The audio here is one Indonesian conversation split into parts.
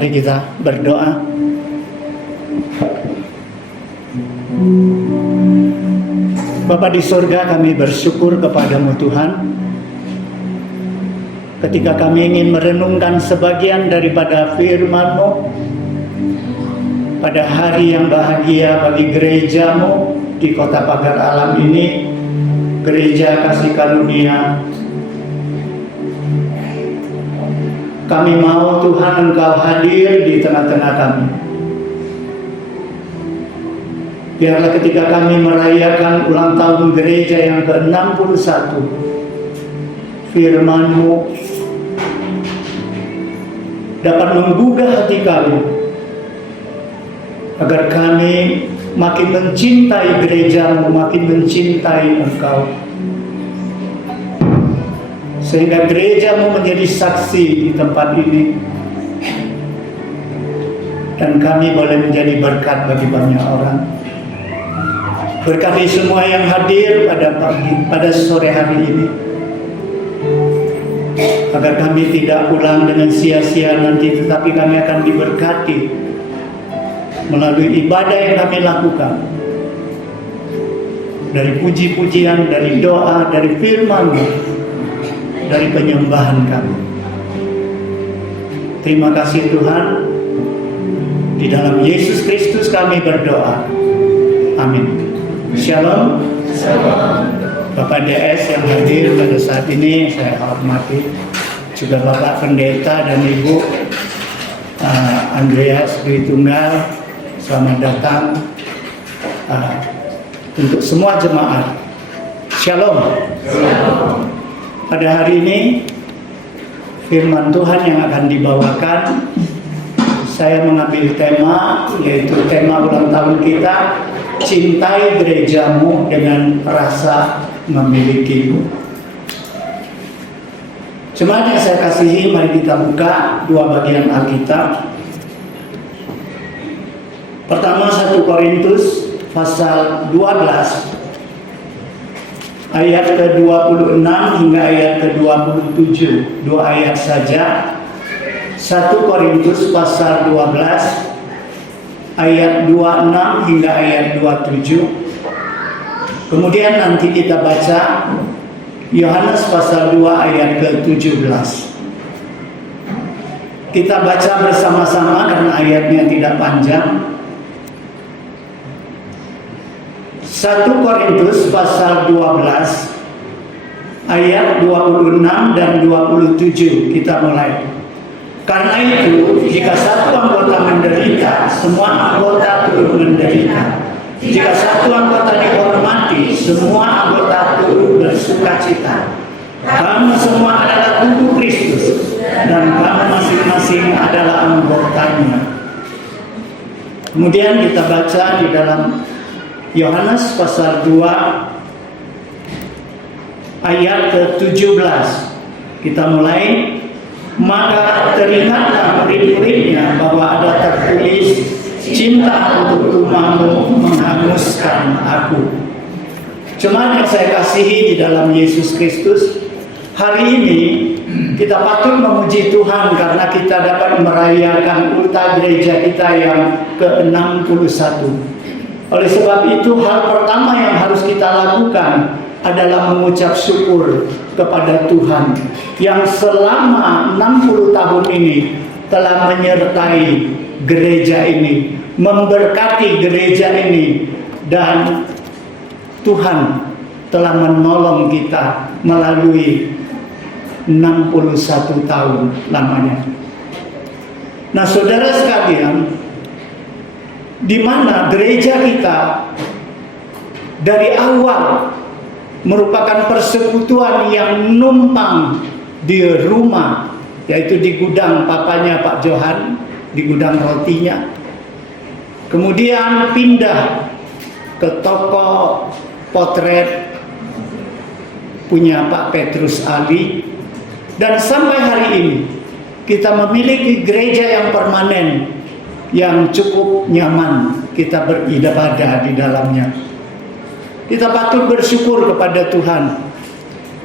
Mari kita berdoa. Bapa di surga, kami bersyukur kepadamu Tuhan. Ketika kami ingin merenungkan sebagian daripada firman-Mu pada hari yang bahagia bagi gerejamu di Kota Pagar Alam ini, Gereja Kasih Karunia, kami mau Tuhan Engkau hadir di tengah-tengah kami. Biarlah ketika kami merayakan ulang tahun gereja yang ke-61, firman-Mu dapat menggugah hati kami, agar kami makin mencintai gereja-Mu, makin mencintai Engkau, sehingga gereja-Mu menjadi saksi di tempat ini, dan kami boleh menjadi berkat bagi banyak orang. Berkati semua yang hadir pada sore hari ini, agar kami tidak pulang dengan sia-sia nanti, tetapi kami akan diberkati melalui ibadah yang kami lakukan, dari puji-pujian, dari doa, dari firman-Mu, dari penyembahan kami. Terima kasih Tuhan. Di dalam Yesus Kristus kami berdoa. Amin. Shalom. Shalom. Bapak DS yang hadir pada saat ini saya hormati, juga Bapak Pendeta dan Ibu Andreas Dwi Tunggal. Selamat datang untuk semua jemaat. Shalom. Shalom. Pada hari ini firman Tuhan yang akan dibawakan, saya mengambil tema, yaitu tema ulang tahun kita, cintai gerejamu dengan rasa memilikimu. Jemaat yang saya kasihi, mari kita buka dua bagian Alkitab. Pertama 1 Korintus pasal 12 ayat ke-26 hingga ayat ke-27. Dua ayat saja. 1 Korintus pasal 12 ayat 26 hingga ayat 27. Kemudian nanti kita baca Yohanes pasal 2 ayat ke-17. Kita baca bersama-sama karena ayatnya tidak panjang. 1 Korintus pasal 12 ayat 26 dan 27. Kita mulai. Karena itu, jika satu anggota menderita, semua anggota turut menderita. Jika satu anggota dihormati, semua anggota turut bersukacita. Kamu semua adalah tubuh Kristus, dan kamu masing-masing adalah anggotanya. Kemudian kita baca di dalam Yohanes pasal 2 ayat ke-17. Kita mulai. Maka teringatlah murid-muridnya bahwa ada tertulis, cinta untuk rumahmu menghanguskan aku. Cuma yang saya kasihi di dalam Yesus Kristus, hari ini kita patut memuji Tuhan karena kita dapat merayakan ultah gereja kita yang ke-61. Oleh sebab itu, hal pertama yang harus kita lakukan adalah mengucap syukur kepada Tuhan yang selama 60 tahun ini telah menyertai gereja ini, memberkati gereja ini, dan Tuhan telah menolong kita melalui 61 tahun lamanya. Nah, saudara sekalian, di mana gereja kita dari awal merupakan persekutuan yang numpang di rumah, yaitu di gudang papanya Pak Johan, di gudang rotinya. Kemudian pindah ke toko potret punya Pak Petrus Ali, dan sampai hari ini kita memiliki gereja yang permanen, yang cukup nyaman kita beribadah di dalamnya. Kita patut bersyukur kepada Tuhan.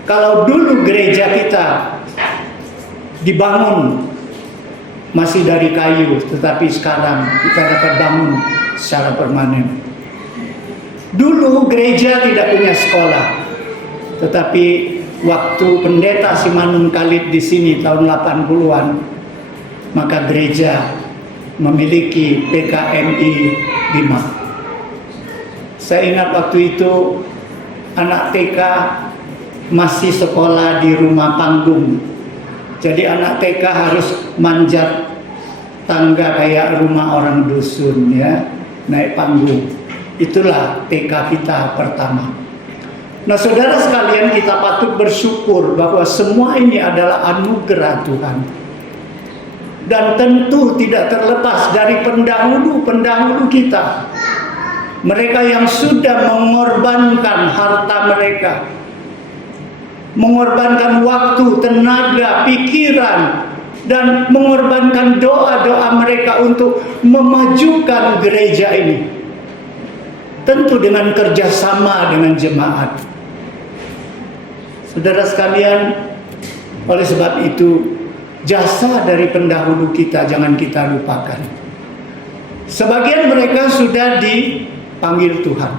Kalau dulu gereja kita dibangun masih dari kayu, tetapi sekarang kita dapat bangun secara permanen. Dulu gereja tidak punya sekolah, tetapi waktu pendeta Simanun Khalid di sini tahun 80-an, maka gereja memiliki PKMI 5. Saya ingat waktu itu anak TK masih sekolah di rumah panggung. Jadi anak TK harus manjat tangga kayak rumah orang dusun ya, naik panggung. Itulah TK kita pertama. Nah saudara sekalian, kita patut bersyukur bahwa semua ini adalah anugerah Tuhan. Dan tentu tidak terlepas dari pendahulu-pendahulu kita. Mereka yang sudah mengorbankan harta mereka, mengorbankan waktu, tenaga, pikiran, dan mengorbankan doa-doa mereka untuk memajukan gereja ini. Tentu dengan kerjasama dengan jemaat. Saudara sekalian, oleh sebab itu jasa dari pendahulu kita jangan kita lupakan. Sebagian mereka sudah dipanggil Tuhan,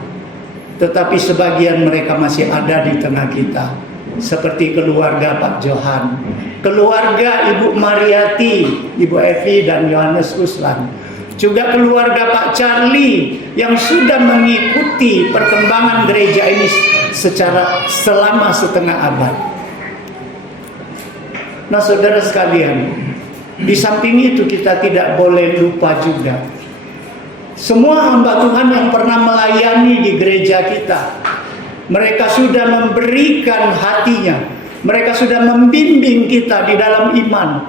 tetapi sebagian mereka masih ada di tengah kita. Seperti keluarga Pak Johan, keluarga Ibu Mariati, Ibu Evi dan Yohanes Ruslan, juga keluarga Pak Charlie yang sudah mengikuti perkembangan gereja ini selama setengah abad. Nah saudara sekalian, di samping itu kita tidak boleh lupa juga semua hamba Tuhan yang pernah melayani di gereja kita. Mereka sudah memberikan hatinya, mereka sudah membimbing kita di dalam iman,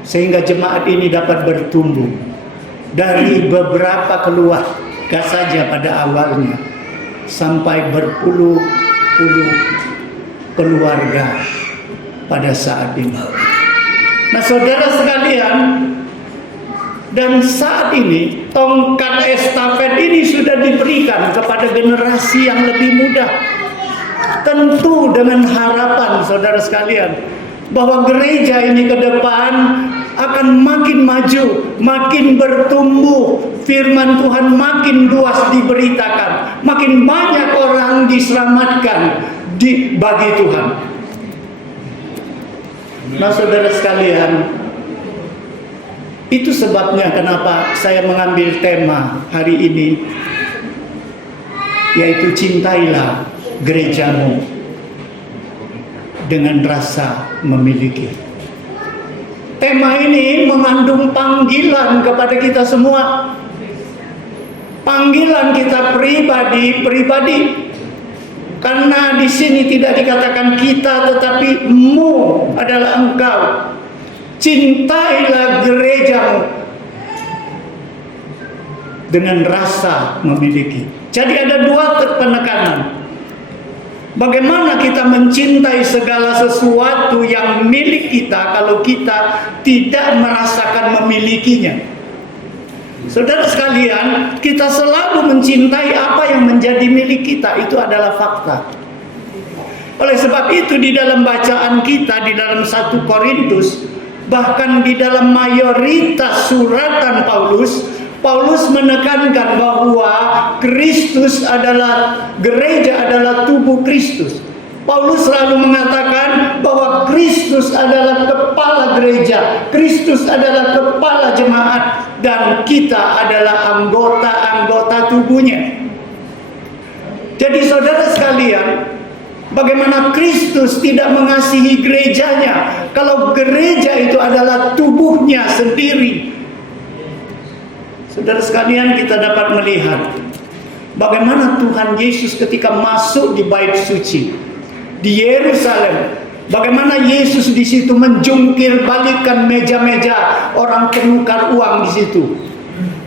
sehingga jemaat ini dapat bertumbuh dari beberapa keluarga saja pada awalnya sampai berpuluh-puluh keluarga pada saat ini. Nah saudara sekalian, dan saat ini tongkat estafet ini sudah diberikan kepada generasi yang lebih muda. Tentu dengan harapan saudara sekalian bahwa gereja ini ke depan akan makin maju, makin bertumbuh, firman Tuhan makin luas diberitakan, makin banyak orang diselamatkan bagi Tuhan. Nah saudara sekalian, itu sebabnya kenapa saya mengambil tema hari ini, yaitu cintailah gerejamu dengan rasa memiliki. Tema ini mengandung panggilan kepada kita semua. Panggilan kita pribadi. Karena di sini tidak dikatakan kita, tetapi mu adalah engkau. Cintailah gerejamu dengan rasa memiliki. Jadi ada dua penekanan. Bagaimana kita mencintai segala sesuatu yang milik kita kalau kita tidak merasakan memilikinya. Saudara sekalian, kita selalu mencintai apa yang menjadi milik kita. Itu adalah fakta. Oleh sebab itu di dalam bacaan kita di dalam 1 Korintus, bahkan di dalam mayoritas suratan Paulus menekankan bahwa Kristus adalah, gereja adalah tubuh Kristus. Paulus selalu mengatakan bahwa Kristus adalah kepala gereja, Kristus adalah kepala jemaat, dan kita adalah anggota-anggota tubuhnya. Jadi saudara sekalian, bagaimana Kristus tidak mengasihi gerejanya kalau gereja itu adalah tubuhnya sendiri. Saudara sekalian, kita dapat melihat bagaimana Tuhan Yesus ketika masuk di bait suci di Yerusalem, bagaimana Yesus di situ menjungkir balikan meja-meja orang penukar uang di situ.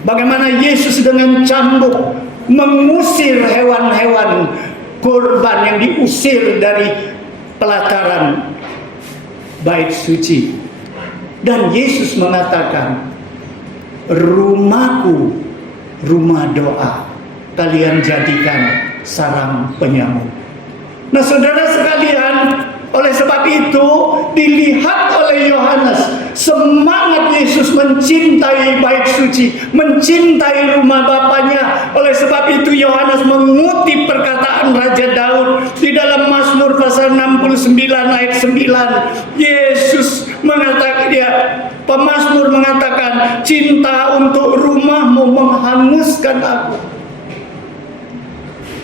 Bagaimana Yesus dengan cambuk mengusir hewan-hewan korban yang diusir dari pelataran bait suci. Dan Yesus mengatakan, rumahku rumah doa, kalian jadikan sarang penyamun. Nah saudara sekalian, Oleh sebab itu, dilihat oleh Yohanes semangat Yesus mencintai bait suci, mencintai rumah Bapaknya. Oleh sebab itu Yohanes mengutip perkataan Raja Daud di dalam Mazmur pasal 69 ayat 9. Yesus mengatakan, pemazmur mengatakan, cinta untuk rumahmu menghanguskan aku.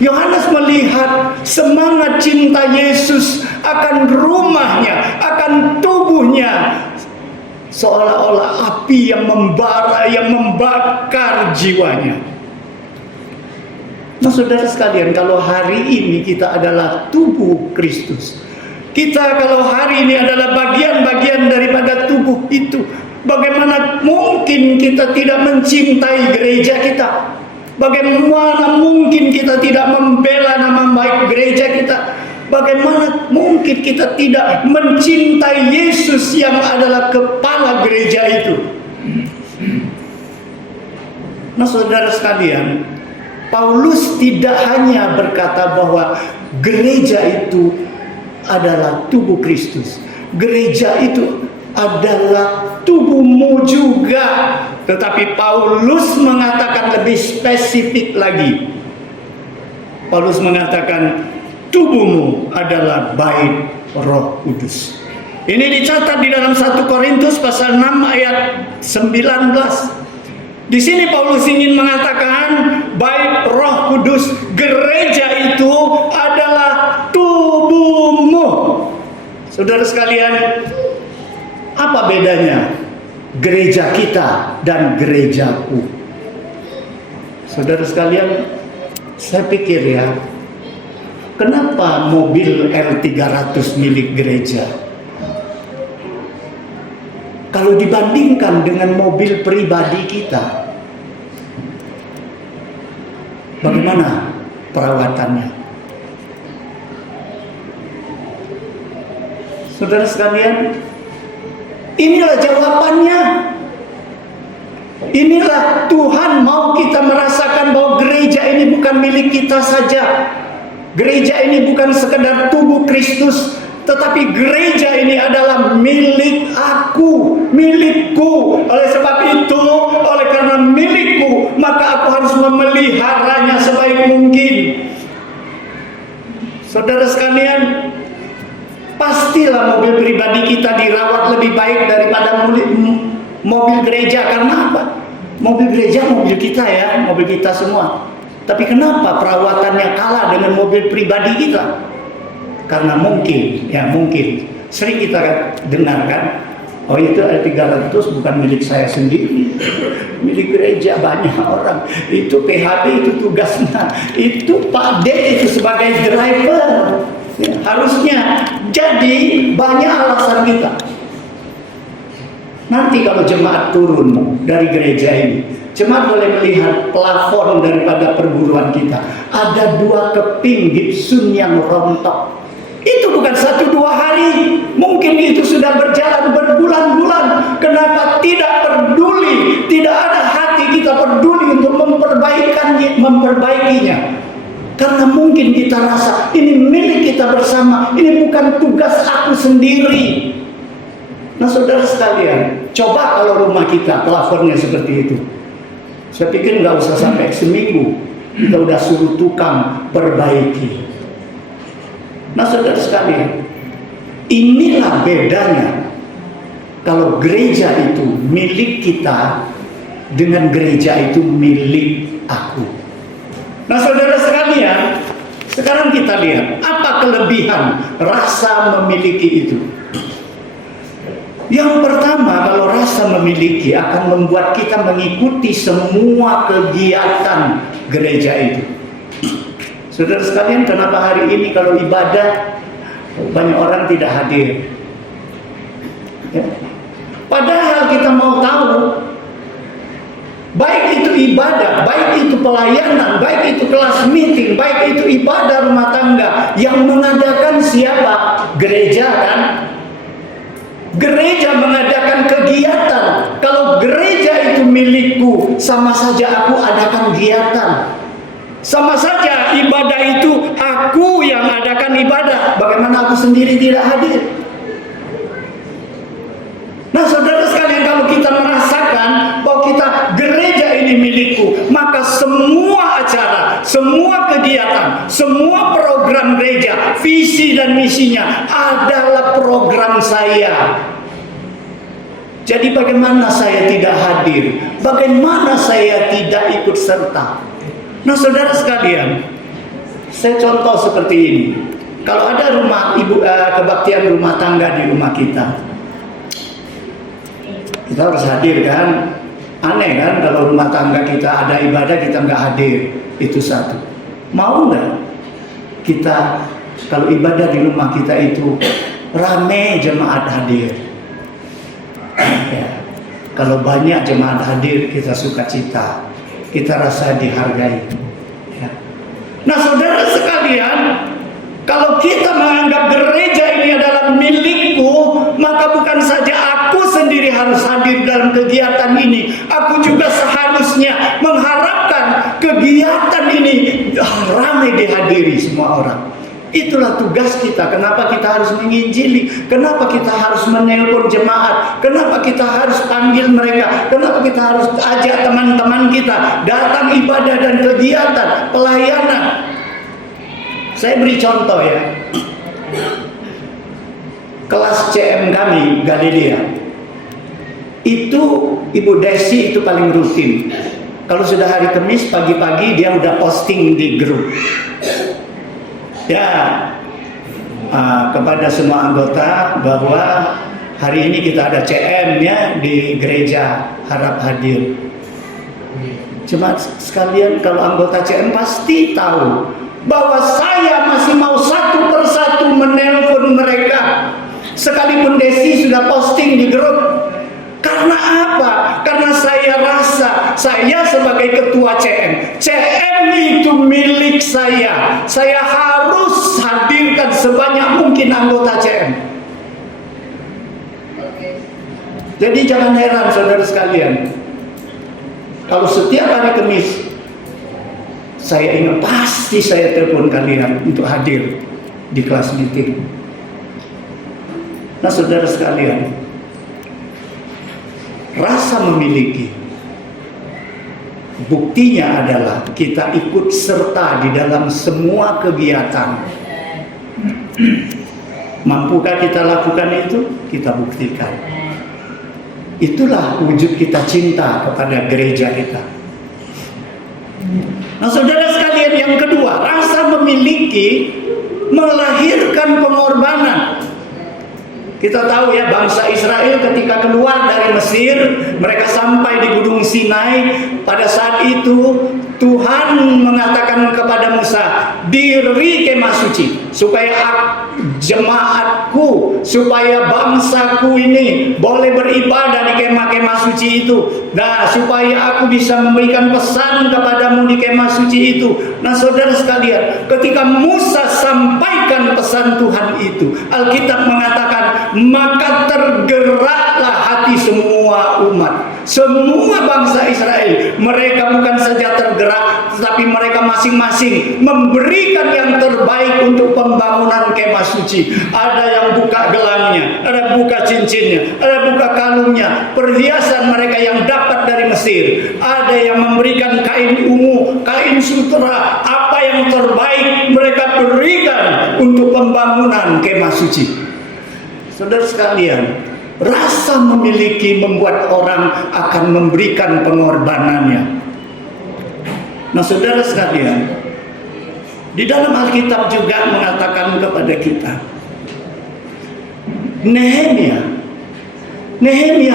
Yohanes melihat semangat cinta Yesus akan rumahnya, akan tubuhnya, seolah-olah api yang membara, yang membakar jiwanya. Nah, saudara sekalian, kalau hari ini kita adalah tubuh Kristus, kita kalau hari ini adalah bagian-bagian daripada tubuh itu, bagaimana mungkin kita tidak mencintai gereja kita? Bagaimana mungkin kita tidak membela nama baik gereja kita? Bagaimana mungkin kita tidak mencintai Yesus yang adalah kepala gereja itu? Nah, saudara sekalian, Paulus tidak hanya berkata bahwa gereja itu adalah tubuh Kristus. Gereja itu adalah tubuhmu juga. Tetapi Paulus mengatakan lebih spesifik lagi. Paulus mengatakan tubuhmu adalah bait Roh Kudus. Ini dicatat di dalam 1 Korintus pasal 6 ayat 19. Di sini Paulus ingin mengatakan bait Roh Kudus, gereja itu adalah tubuhmu. Saudara sekalian, apa bedanya gereja kita dan gerejaku? Saudara sekalian, saya pikir kenapa mobil L300 milik gereja, kalau dibandingkan dengan mobil pribadi kita, bagaimana perawatannya? Saudara sekalian, inilah jawabannya. Inilah Tuhan mau kita merasakan bahwa gereja ini bukan milik kita saja. Gereja ini bukan sekedar tubuh Kristus, tetapi gereja ini adalah milik aku, milikku. Oleh sebab itu, oleh karena milikku, maka aku harus memeliharanya sebaik mungkin. Saudara sekalian, pastilah mobil pribadi kita dirawat lebih baik daripada mobil gereja. Karena apa? Mobil gereja mobil kita mobil kita semua. Tapi kenapa perawatannya kalah dengan mobil pribadi kita? Karena mungkin sering kita dengar kan, oh itu L300 bukan milik saya sendiri, milik gereja banyak orang. Itu PHB, itu tugasnya, itu Pak D itu sebagai driver. Harusnya. Jadi banyak alasan kita. Nanti kalau jemaat turun dari gereja ini, jemaat boleh melihat plafon daripada perguruan kita. Ada 2 keping gipsum yang rontok. Itu bukan 1-2 hari. Mungkin itu sudah berjalan berbulan-bulan. Kenapa tidak peduli? Tidak ada hati kita peduli untuk memperbaikinya. Karena mungkin kita rasa ini milik kita bersama, ini bukan tugas aku sendiri. Nah, saudara sekalian, coba kalau rumah kita plafonnya seperti itu. Saya pikir nggak usah sampai seminggu, kita udah suruh tukang perbaiki. Nah, saudara sekalian, inilah bedanya kalau gereja itu milik kita dengan gereja itu milik aku. Nah, saudara sekalian, sekarang kita lihat apa kelebihan rasa memiliki itu. Yang pertama, kalau rasa memiliki akan membuat kita mengikuti semua kegiatan gereja itu. Saudara sekalian, kenapa hari ini kalau ibadah banyak orang tidak hadir? Padahal kita mau tahu, baik itu ibadah, baik itu pelayanan, baik itu kelas meeting, baik itu ibadah rumah tangga, yang mengadakan siapa? Gereja kan? Gereja mengadakan kegiatan. Kalau gereja itu milikku, sama saja aku adakan kegiatan. Sama saja ibadah itu aku yang adakan ibadah. Bagaimana aku sendiri tidak hadir? Nah, saudara sekalian, kalau kita merasakan bahwa kita gereja ini milikku, maka semua acara, semua kegiatan, semua program gereja, visi dan misinya adalah program saya. Jadi bagaimana saya tidak hadir? Bagaimana saya tidak ikut serta? Nah, saudara sekalian, saya contoh seperti ini. Kalau ada kebaktian rumah tangga di rumah kita harus hadir kan? Aneh kan kalau rumah tangga kita ada ibadah kita nggak hadir? Itu satu. Mau nggak kita kalau ibadah di rumah kita itu rame jemaat hadir? Ya. Kalau banyak jemaat hadir kita sukacita, kita rasa dihargai. Ya. Nah, saudara sekalian, kalau kita menganggap gereja ini adalah milikku, maka bukan saja aku sendiri harus hadir dalam kegiatan ini, aku juga seharusnya mengharapkan kegiatan ini ramai dihadiri semua orang. Itulah tugas kita. Kenapa kita harus menginjili? Kenapa kita harus menelpon jemaat? Kenapa kita harus panggil mereka? Kenapa kita harus ajak teman-teman kita datang ibadah dan kegiatan pelayanan? Saya beri contoh ya. Kelas CM kami Galilea itu Ibu Desi itu paling rutin. Kalau sudah hari Kamis pagi-pagi dia udah posting di grup. Ya, kepada semua anggota bahwa hari ini kita ada CM ya di gereja, harap hadir. Cuma sekalian kalau anggota CM pasti tahu bahwa saya masih mau satu persatu menelpon mereka. Sekalipun Desi sudah posting di grup. Karena apa? Karena saya rasa saya sebagai ketua CM itu milik saya. Saya harus hadirkan sebanyak mungkin anggota CM. Jadi jangan heran saudara sekalian, kalau setiap hari Kamis saya ingat pasti saya telepon kalian untuk hadir di kelas meeting. Nah, saudara sekalian, rasa memiliki buktinya adalah kita ikut serta di dalam semua kegiatan. Mampukah kita lakukan itu? Kita buktikan. Itulah wujud kita cinta kepada gereja kita. Nah, saudara sekalian, yang kedua, rasa memiliki melahirkan pengorbanan. Kita tahu ya, bangsa Israel ketika keluar dari Mesir, mereka sampai di Gunung Sinai. Pada saat itu Tuhan mengatakan kepada Musa, diri kemah suci supaya jemaatku, supaya bangsaku ini boleh beribadah di kemah-kemah suci itu. Nah, supaya aku bisa memberikan pesan kepadamu di kemah suci itu. Nah, saudara sekalian, ketika Musa sampaikan pesan Tuhan itu, Alkitab mengatakan maka tergeraklah hati semua umat, semua bangsa Israel. Mereka bukan saja tergerak, tetapi mereka masing-masing memberikan yang terbaik untuk pembangunan kemah suci. Ada yang buka gelangnya, ada buka cincinnya, ada buka kalungnya, perhiasan mereka yang dapat dari Mesir. Ada yang memberikan kain ungu, kain sutera, apa yang terbaik mereka berikan untuk pembangunan kemah suci. Saudara sekalian, rasa memiliki membuat orang akan memberikan pengorbanannya. Nah, saudara sekalian, di dalam Alkitab juga mengatakan kepada kita, Nehemia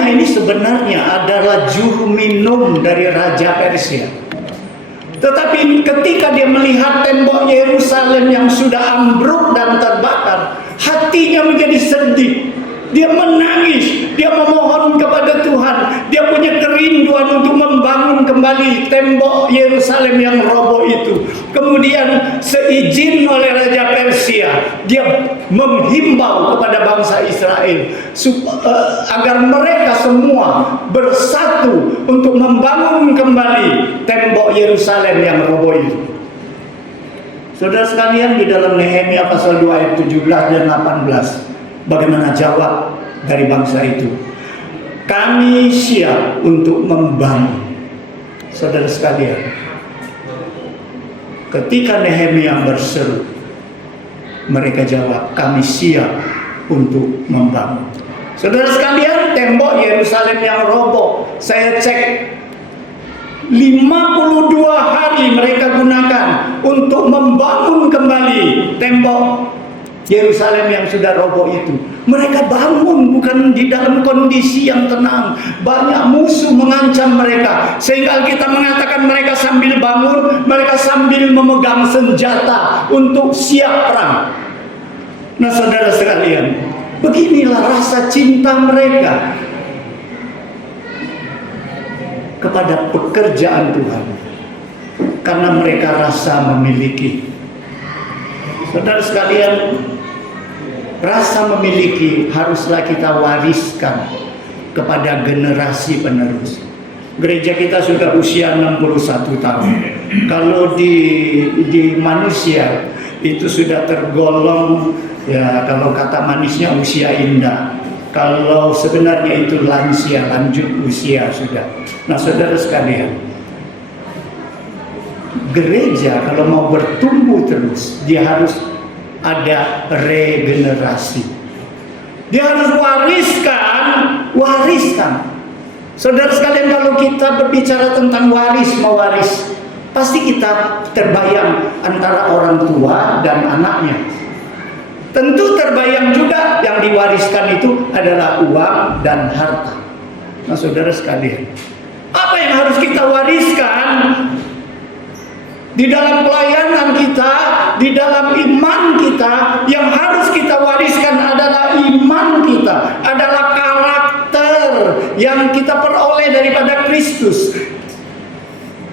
ini sebenarnya adalah juru minum dari Raja Persia. Tetapi ketika dia melihat tembok Yerusalem yang sudah ambruk dan terbakar, hatinya menjadi sedih. Dia menangis, dia memohon kepada Tuhan. Dia punya kerinduan untuk membangun kembali tembok Yerusalem yang roboh itu. Kemudian seizin oleh Raja Persia, dia menghimbau kepada bangsa Israel agar mereka semua bersatu untuk membangun kembali tembok Yerusalem yang roboh itu. Saudara sekalian, di dalam Nehemia pasal 2 ayat 17 dan 18, bagaimana jawab dari bangsa itu? Kami siap untuk membangun. Saudara sekalian, ketika Nehemia berseru, mereka jawab, kami siap untuk membangun. Saudara sekalian, tembok Yerusalem yang roboh, saya cek 52 hari mereka gunakan untuk membangun kembali tembok Yerusalem yang sudah roboh itu. Mereka bangun bukan di dalam kondisi yang tenang. Banyak musuh mengancam mereka, sehingga kita mengatakan mereka sambil bangun, mereka sambil memegang senjata untuk siap perang. Nah, saudara sekalian, beginilah rasa cinta mereka kepada pekerjaan Tuhan, karena mereka rasa memiliki. Saudara sekalian, rasa memiliki haruslah kita wariskan kepada generasi penerus. Gereja kita sudah usia 61 tahun. Kalau di manusia itu sudah tergolong, ya kalau kata manisnya, usia indah. Kalau sebenarnya itu lansia, lanjut usia sudah. Nah, saudara sekalian, gereja kalau mau bertumbuh terus, dia harus ada regenerasi. Dia harus wariskan. Saudara sekalian, kalau kita berbicara tentang mewaris, pasti kita terbayang antara orang tua dan anaknya. Tentu terbayang juga yang diwariskan itu adalah uang dan harta. Nah, saudara sekalian, apa yang harus kita wariskan di dalam pelayanan kita, di dalam iman kita? Yang harus kita wariskan adalah iman kita, adalah karakter yang kita peroleh daripada Kristus.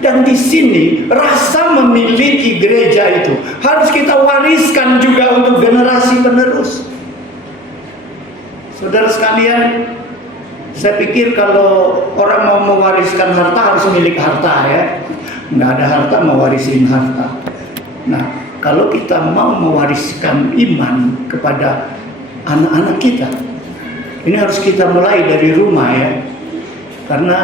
Dan di sini rasa memiliki gereja itu harus kita wariskan juga untuk generasi penerus. Saudara sekalian, saya pikir kalau orang mau mewariskan harta harus milik harta, ya. Nggak ada harta mewarisin harta. Nah, kalau kita mau mewariskan iman kepada anak-anak kita, ini harus kita mulai dari rumah, ya. Karena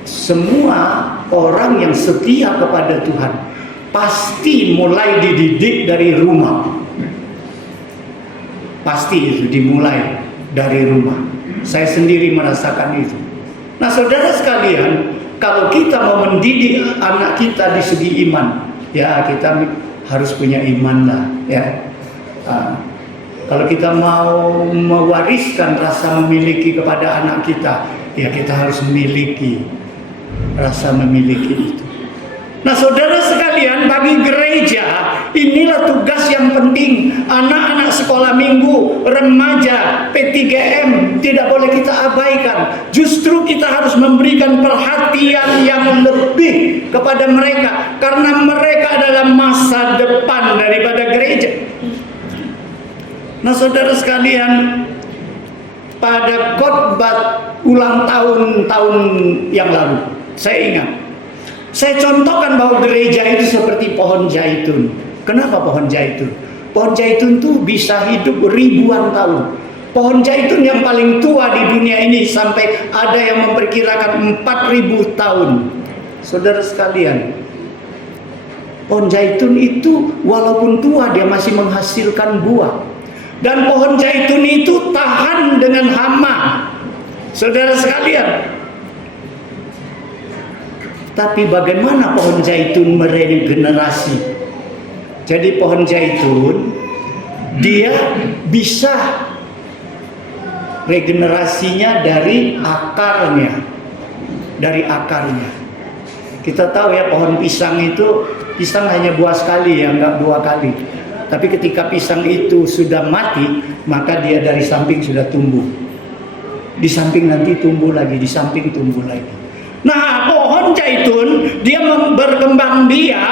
semua orang yang setia kepada Tuhan pasti mulai dididik dari rumah. Pasti itu dimulai dari rumah. Saya sendiri merasakan itu. Nah, saudara sekalian, kalau kita mau mendidik anak kita di segi iman, ya kita harus punya iman lah, ya. Kalau kita mau mewariskan rasa memiliki kepada anak kita, ya kita harus memiliki rasa memiliki itu. Nah, saudara sekalian, bagi gereja inilah tugas yang penting. Anak-anak sekolah minggu, remaja, P3M tidak boleh kita abaikan. Justru kita harus memberikan perhatian yang lebih kepada mereka, karena mereka adalah masa depan daripada gereja. Nah, saudara sekalian, pada khotbah ulang tahun yang lalu, saya ingat, saya contohkan bahwa gereja itu seperti pohon zaitun. Kenapa pohon zaitun? Pohon zaitun itu bisa hidup ribuan tahun. Pohon zaitun yang paling tua di dunia ini sampai ada yang memperkirakan 4.000 tahun. Saudara sekalian, pohon zaitun itu walaupun tua dia masih menghasilkan buah. Dan pohon zaitun itu tahan dengan hama. Saudara sekalian, tapi bagaimana pohon zaitun meregenerasi? Jadi pohon zaitun dia bisa regenerasinya dari akarnya. Dari akarnya. Kita tahu ya, pohon pisang itu, pisang hanya buah sekali ya, enggak 2 kali. Tapi ketika pisang itu sudah mati, maka dia dari samping sudah tumbuh. Di samping nanti tumbuh lagi, di samping tumbuh lagi. Nah, pohon zaitun dia berkembang dia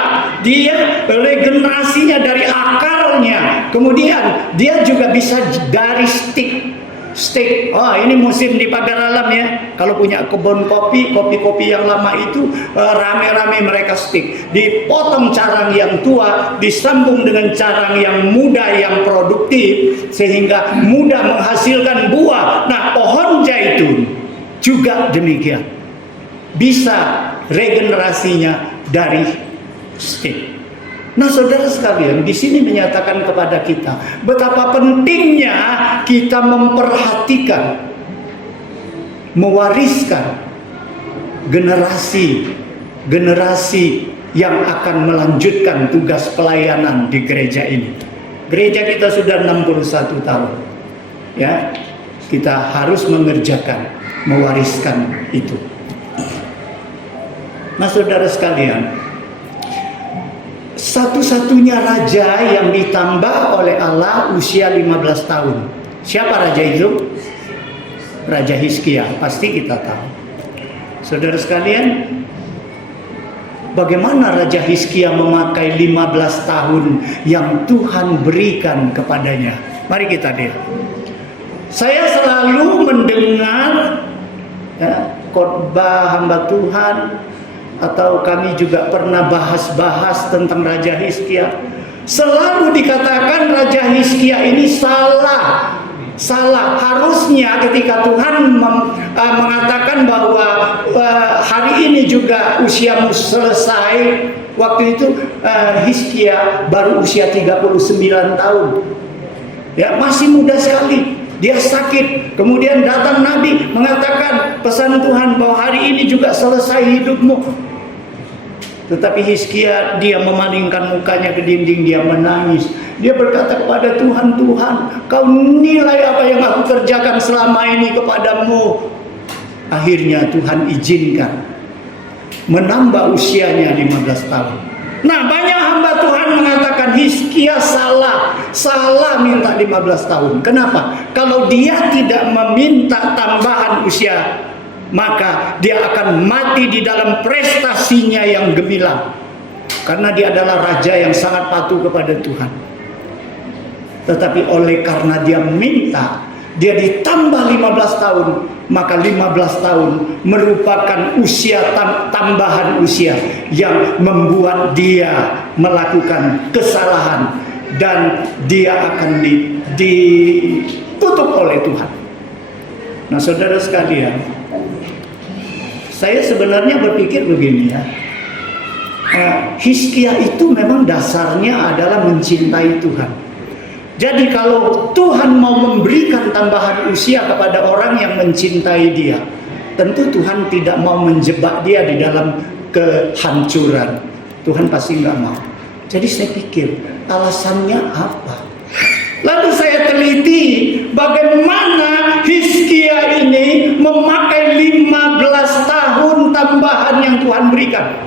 regenerasinya dari akarnya. Kemudian dia juga bisa dari stik. Oh, ini musim di pagar alam ya. Kalau punya kebun kopi, kopi-kopi yang lama itu rame-rame mereka stik. Dipotong carang yang tua, disambung dengan carang yang muda, yang produktif, sehingga mudah menghasilkan buah. Nah, pohon zaitun juga demikian. Bisa regenerasinya dari stik. Nah, saudara sekalian, di sini menyatakan kepada kita betapa pentingnya kita memperhatikan, mewariskan generasi yang akan melanjutkan tugas pelayanan di gereja ini. Gereja kita sudah 61 tahun. Ya, kita harus mengerjakan, mewariskan itu. Nah, saudara sekalian, satu-satunya raja yang ditambah oleh Allah usia 15 tahun. Siapa raja itu? Raja Hizkia, pasti kita tahu. Saudara sekalian, bagaimana Raja Hizkia memakai 15 tahun yang Tuhan berikan kepadanya? Mari kita lihat. Saya selalu mendengar khotbah hamba Tuhan, atau kami juga pernah bahas-bahas tentang Raja Hizkia. Selalu dikatakan Raja Hizkia ini salah. Harusnya ketika Tuhan mengatakan bahwa hari ini juga usiamu selesai, waktu itu Hizkia baru usia 39 tahun. Ya, masih muda sekali. Dia sakit. Kemudian datang Nabi mengatakan pesan Tuhan bahwa hari ini juga selesai hidupmu. Tetapi Hizkia, dia memalingkan mukanya ke dinding, dia menangis. Dia berkata kepada Tuhan, Tuhan, kau nilai apa yang aku kerjakan selama ini kepadamu. Akhirnya Tuhan izinkan menambah usianya 15 tahun. Nah, banyak hamba Tuhan mengatakan Hizkia salah minta 15 tahun. Kenapa? Kalau dia tidak meminta tambahan usia, maka dia akan mati di dalam prestasinya yang gemilang. Karena dia adalah raja yang sangat patuh kepada Tuhan. Tetapi oleh karena dia minta, dia ditambah 15 tahun, maka 15 tahun merupakan usia tambahan usia yang membuat dia melakukan kesalahan dan dia akan ditutup oleh Tuhan. Nah, saudara sekalian, saya sebenarnya berpikir begini ya, Hizkia itu memang dasarnya adalah mencintai Tuhan. Jadi kalau Tuhan mau memberikan tambahan usia kepada orang yang mencintai dia, tentu Tuhan tidak mau menjebak dia di dalam kehancuran. Tuhan pasti nggak mau. Jadi saya pikir alasannya apa? Lalu saya teliti bagaimana Hizkia ini memakai 15 tahun tambahan yang Tuhan berikan.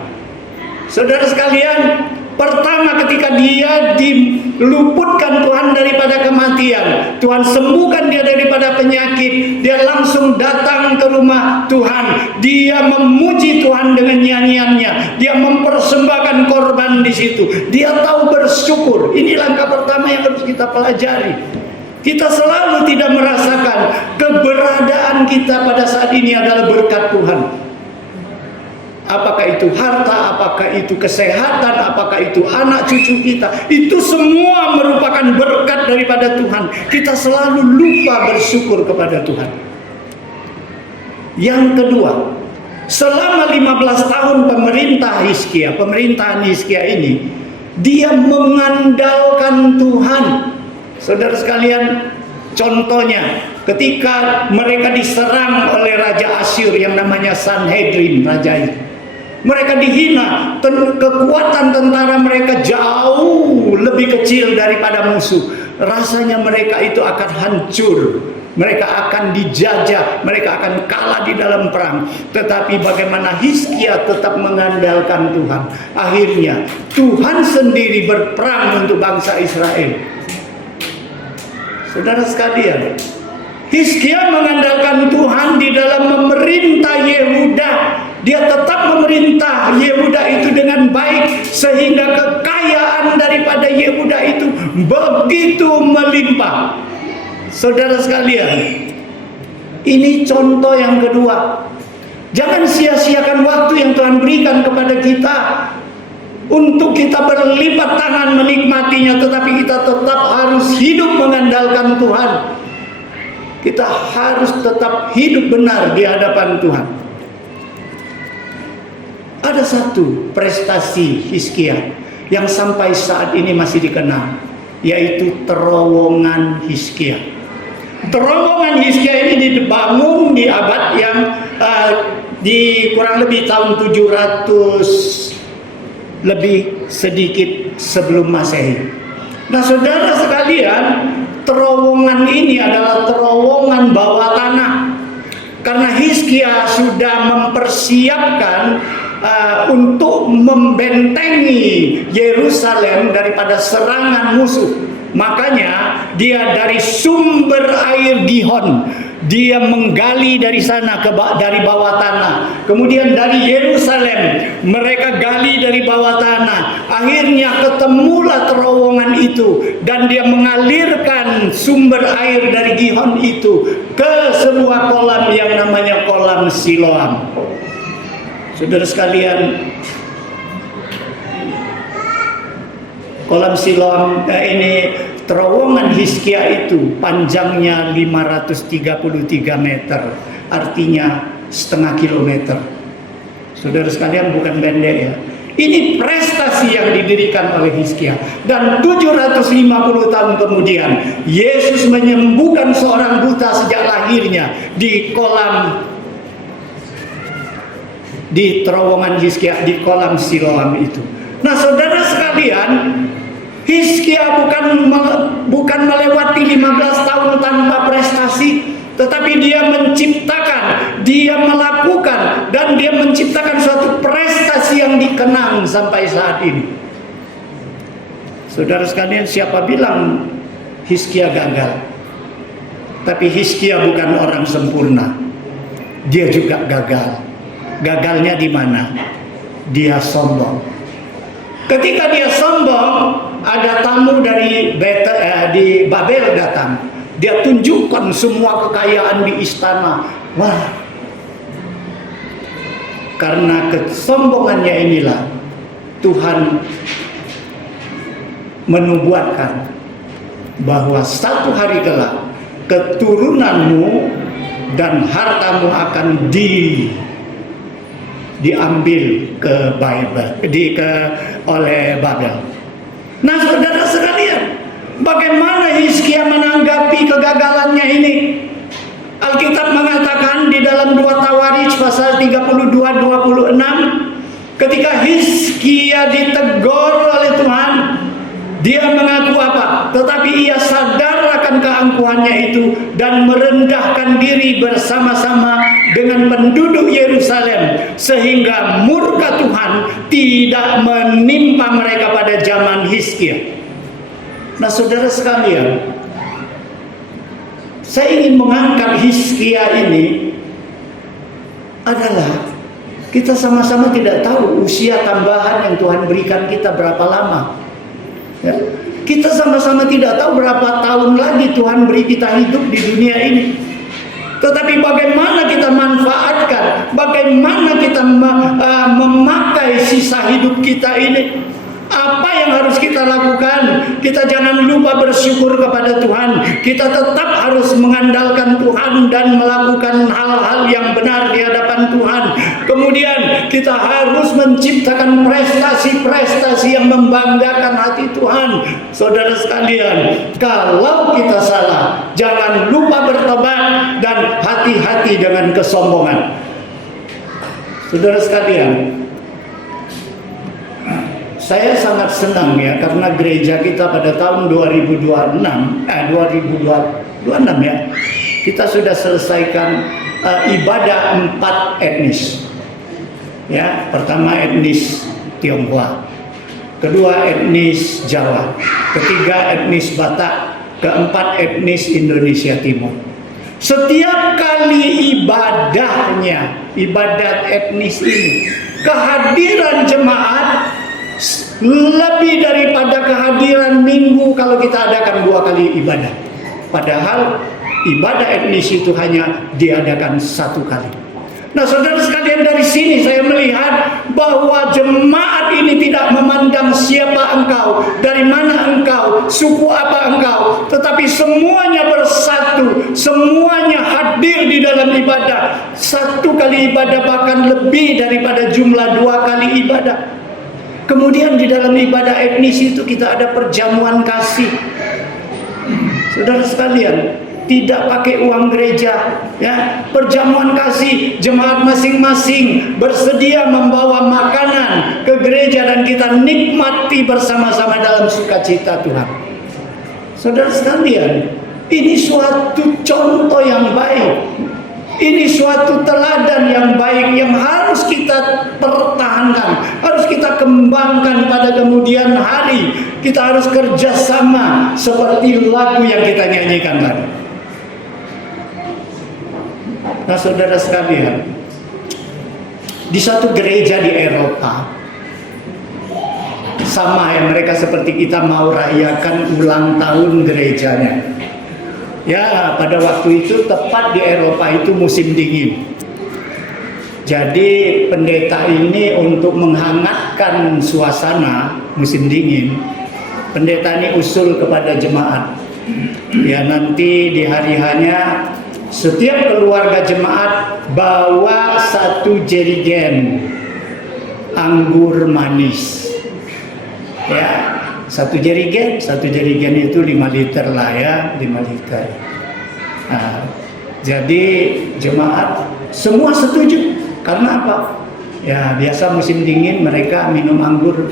Saudara sekalian, pertama ketika dia diluputkan Tuhan daripada kematian, Tuhan sembuhkan dia daripada penyakit, dia langsung datang ke rumah Tuhan. Dia memuji Tuhan dengan nyanyiannya, dia mempersembahkan korban di situ. Dia tahu bersyukur. Ini langkah pertama yang harus kita pelajari. Kita selalu tidak merasakan keberadaan kita pada saat ini adalah berkat Tuhan. Apakah itu harta, apakah itu kesehatan, apakah itu anak cucu kita, itu semua merupakan berkat daripada Tuhan. Kita selalu lupa bersyukur kepada Tuhan. Yang kedua, selama 15 tahun pemerintahan Hizkia ini, dia mengandalkan Tuhan. Saudara sekalian, contohnya ketika mereka diserang oleh Raja Asyur yang namanya Sanhedrin, raja itu, mereka dihina, kekuatan tentara mereka jauh lebih kecil daripada musuh. Rasanya mereka itu akan hancur, mereka akan dijajah, mereka akan kalah di dalam perang. Tetapi bagaimana Hizkia tetap mengandalkan Tuhan. Akhirnya Tuhan sendiri berperang untuk bangsa Israel. Saudara sekalian, Hizkia mengandalkan Tuhan di dalam memerintah Yehuda. Dia tetap memerintah Yehuda itu dengan baik, sehingga kekayaan daripada Yehuda itu begitu melimpah. Saudara sekalian, Ini contoh yang kedua. Jangan sia-siakan waktu yang Tuhan berikan kepada kita untuk kita berlipat tangan menikmatinya, tetapi kita tetap harus hidup mengandalkan Tuhan. Kita harus tetap hidup benar di hadapan Tuhan. Ada satu prestasi Hizkia yang sampai saat ini masih dikenal, yaitu terowongan Hizkia. Terowongan Hizkia ini dibangun di abad yang di kurang lebih tahun 700 lebih sedikit sebelum Masehi. Nah, saudara sekalian, terowongan ini adalah terowongan bawah tanah. Karena Hizkia sudah mempersiapkan untuk membentengi Yerusalem daripada serangan musuh. Makanya dia dari sumber air Gihon, dia menggali dari sana dari bawah tanah. Kemudian dari Yerusalem mereka gali dari bawah tanah. Akhirnya ketemulah terowongan itu, dan dia mengalirkan sumber air dari Gihon itu ke sebuah kolam yang namanya kolam Siloam. Saudara sekalian, kolam Siloam ini, terowongan Hizkia itu panjangnya 533 meter, artinya setengah kilometer. Saudara sekalian, bukan pendek ya. Ini prestasi yang didirikan oleh Hizkia. Dan 750 tahun kemudian Yesus menyembuhkan seorang buta sejak lahirnya di terowongan Hizkia, di kolam Siloam itu. Nah, saudara sekalian, Hizkia bukan melewati 15 tahun tanpa prestasi, tetapi dia menciptakan, dia melakukan, dan dia menciptakan suatu prestasi yang dikenang sampai saat ini. Saudara sekalian, siapa bilang Hizkia gagal? Tapi Hizkia bukan orang sempurna. Dia juga gagal. Gagalnya di mana? Dia sombong. Ketika dia sombong, ada tamu dari di Babel datang. Dia tunjukkan semua kekayaan di istana. Wah, karena kesombongannya inilah Tuhan menubuatkan bahwa satu hari kelak keturunanmu dan hartamu akan diambil oleh Babel. Nah, saudara sekalian, bagaimana Hizkia menanggapi kegagalannya ini? Alkitab mengatakan di dalam 2 Tawarikh pasal 32-26, ketika Hizkia ditegur oleh Tuhan, dia mengaku apa? Tetapi ia sadar akan keangkuhannya itu dan merendahkan diri bersama-sama dengan penduduk Yerusalem, sehingga murka Tuhan tidak menimpa mereka pada zaman Hizkia. Nah, saudara sekalian, saya ingin mengangkat Hizkia ini adalah kita sama-sama tidak tahu usia tambahan yang Tuhan berikan kita berapa lama. Ya. Kita sama-sama tidak tahu berapa tahun lagi Tuhan beri kita hidup di dunia ini. Tetapi bagaimana kita manfaatkan, bagaimana kita memakai sisa hidup kita ini? Apa yang harus kita lakukan? Kita jangan lupa bersyukur kepada Tuhan. Kita tetap harus mengandalkan Tuhan dan melakukan hal-hal yang benar di hadapan Tuhan. Kemudian kita harus menciptakan prestasi-prestasi yang membanggakan hati Tuhan. Saudara sekalian, kalau kita salah, jangan lupa bertobat dan hati-hati dengan kesombongan. Saudara sekalian, saya sangat senang ya, karena gereja kita pada tahun 2026 ya, kita sudah selesaikan ibadah 4 etnis. Ya, pertama etnis Tionghoa, kedua etnis Jawa, ketiga etnis Batak, keempat etnis Indonesia Timur. Setiap kali ibadat etnis ini, kehadiran jemaat lebih daripada kehadiran minggu kalau kita adakan 2 kali ibadah. Padahal ibadah etnis itu hanya diadakan satu kali. Nah, saudara sekalian, dari sini saya melihat bahwa jemaat ini tidak memandang siapa engkau, dari mana engkau, suku apa engkau, tetapi semuanya bersatu, semuanya hadir di dalam ibadah. Satu kali ibadah, bahkan lebih daripada jumlah 2 kali ibadah. Kemudian di dalam ibadah etnis itu kita ada perjamuan kasih. Saudara sekalian, tidak pakai uang gereja, ya. Perjamuan kasih, jemaat masing-masing bersedia membawa makanan ke gereja dan kita nikmati bersama-sama dalam sukacita Tuhan. Saudara sekalian, ini suatu contoh yang baik. Ini suatu teladan yang baik yang harus kita pertahankan, harus kita kembangkan pada kemudian hari. Kita harus kerjasama seperti lagu yang kita nyanyikan tadi. Nah, saudara sekalian, di satu gereja di Eropa, sama ya, mereka seperti kita mau rayakan ulang tahun gerejanya. Ya, pada waktu itu tepat di Eropa itu musim dingin. Jadi pendeta ini untuk menghangatkan suasana musim dingin, pendeta ini usul kepada jemaat, ya nanti di hari-hanya setiap keluarga jemaat bawa 1 jerigen anggur manis. Ya, 1 jerigen itu 5 liter lah ya, 5 liter. Nah, jadi jemaat semua setuju. Karena apa? Ya, biasa musim dingin mereka minum anggur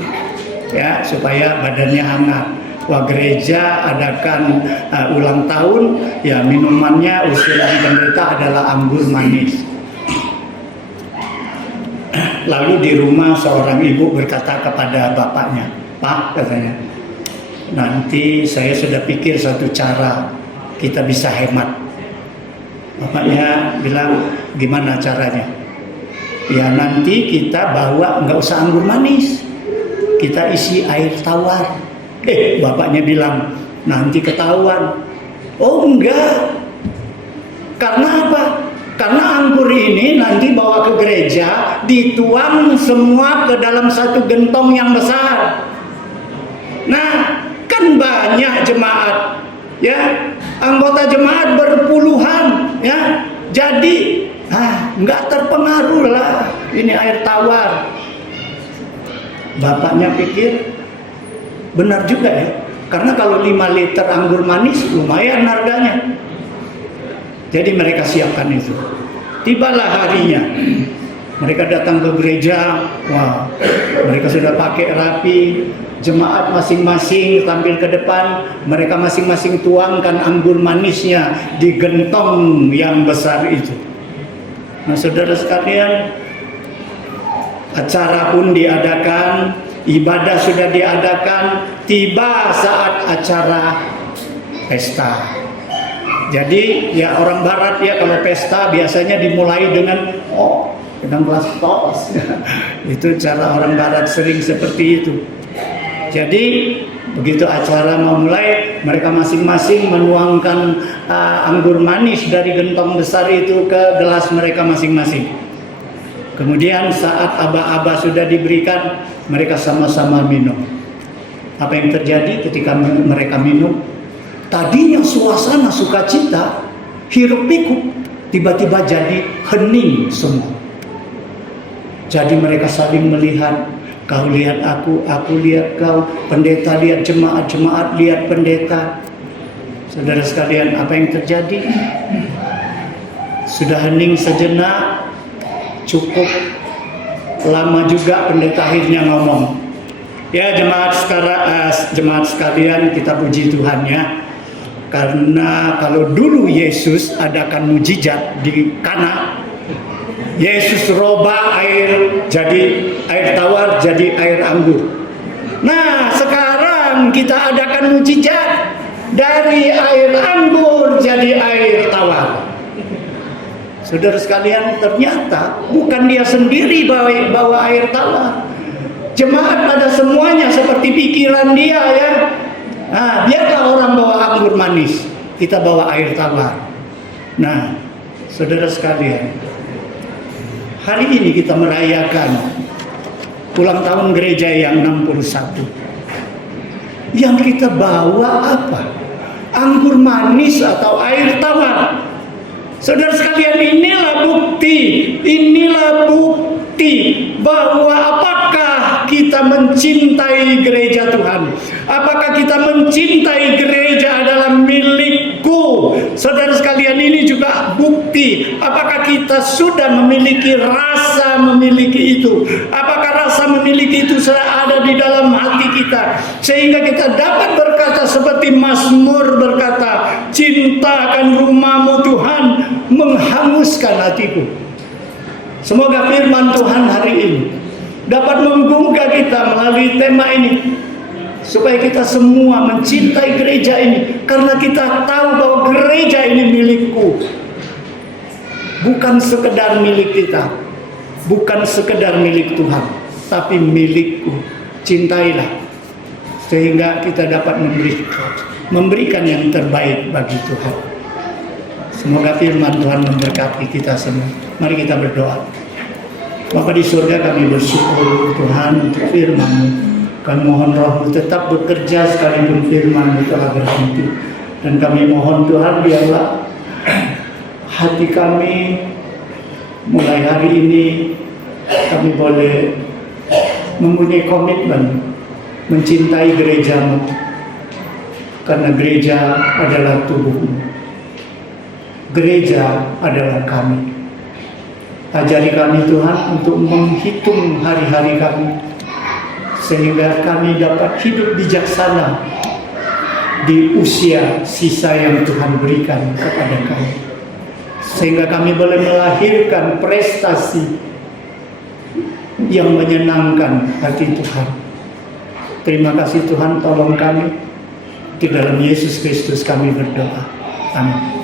ya supaya badannya hangat. Wah, gereja adakan ulang tahun, ya minumannya usulan pendeta adalah anggur manis. Lalu di rumah seorang ibu berkata kepada bapaknya, "Pak," katanya, "nanti saya sudah pikir satu cara kita bisa hemat." Bapaknya bilang, "Gimana caranya?" "Ya nanti kita bawa nggak usah anggur manis, kita isi air tawar." Bapaknya bilang, "Nanti ketahuan." "Oh enggak, karena apa? Karena anggur ini nanti bawa ke gereja, dituang semua ke dalam satu gentong yang besar. Nah, kan banyak jemaat, ya, anggota jemaat berpuluhan, ya. Jadi, nggak terpengaruh lah ini air tawar." Bapaknya pikir, benar juga ya, karena kalau 5 liter anggur manis lumayan harganya. Jadi mereka siapkan itu. Tibalah harinya, mereka datang ke gereja. Wah, mereka sudah pakai rapi. Jemaat masing-masing tampil ke depan. Mereka masing-masing tuangkan anggur manisnya di gentong yang besar itu. Nah, saudara sekalian, acara pun diadakan, ibadah sudah diadakan. Tiba saat acara pesta. Jadi ya orang barat ya kalau pesta biasanya dimulai dengan dengan gelas tos. Itu cara orang barat sering seperti itu. Jadi begitu acara mau mulai, mereka masing-masing menuangkan anggur manis dari gentong besar itu ke gelas mereka masing-masing. Kemudian saat aba-aba sudah diberikan, mereka sama-sama minum. Apa yang terjadi ketika mereka minum? Tadinya suasana sukacita, hiruk pikuk, tiba-tiba jadi hening semua. Jadi mereka saling melihat, kau lihat aku lihat kau, pendeta lihat jemaat, jemaat lihat pendeta. Saudara sekalian, apa yang terjadi? Sudah hening sejenak, cukup lama juga pendeta akhirnya ngomong. Ya jemaat sekalian, kita puji Tuhan ya. Karena kalau dulu Yesus adakan mujizat di Kana, Yesus robah air jadi air tawar jadi air anggur. Nah, sekarang kita adakan mujizat dari air anggur jadi air tawar. Saudara sekalian, ternyata bukan dia sendiri bawa air tawar. Jemaat pada semuanya seperti pikiran dia ya. Nah, biarlah orang bawa anggur manis, kita bawa air tawar. Nah, saudara sekalian, hari ini kita merayakan ulang tahun gereja yang 61. Yang kita bawa apa? Anggur manis atau air tawar? Saudara sekalian, inilah bukti bahwa apakah kita mencintai gereja Tuhan. Apakah kita mencintai gereja adalah milikku. Saudara sekalian, ini juga bukti apakah kita sudah memiliki rasa memiliki itu. Apakah rasa memiliki itu sudah ada di dalam hati kita, sehingga kita dapat berkata seperti Mazmur berkata, cintakan rumahmu Tuhan, menghanguskan hatiku. Semoga firman Tuhan hari ini dapat menggugah kita melalui tema ini, supaya kita semua mencintai gereja ini, karena kita tahu bahwa gereja ini milikku, bukan sekedar milik kita, bukan sekedar milik Tuhan, tapi milikku. Cintailah, sehingga kita dapat memberikan yang terbaik bagi Tuhan. Semoga firman Tuhan memberkati kita semua. Mari kita berdoa. Bapa di surga, kami bersyukur Tuhan untuk firman-Mu. Kami mohon Roh-Mu tetap bekerja sekalipun firman-Mu telah berhenti. Dan kami mohon Tuhan, biarlah hati kami mulai hari ini kami boleh mempunyai komitmen mencintai gereja-Mu, karena gereja adalah tubuh-Mu. Gereja adalah kami. Ajari kami Tuhan untuk menghitung hari-hari kami, sehingga kami dapat hidup bijaksana di usia sisa yang Tuhan berikan kepada kami, sehingga kami boleh melahirkan prestasi yang menyenangkan hati Tuhan. Terima kasih Tuhan, tolong kami. Di dalam Yesus Kristus kami berdoa. Amin.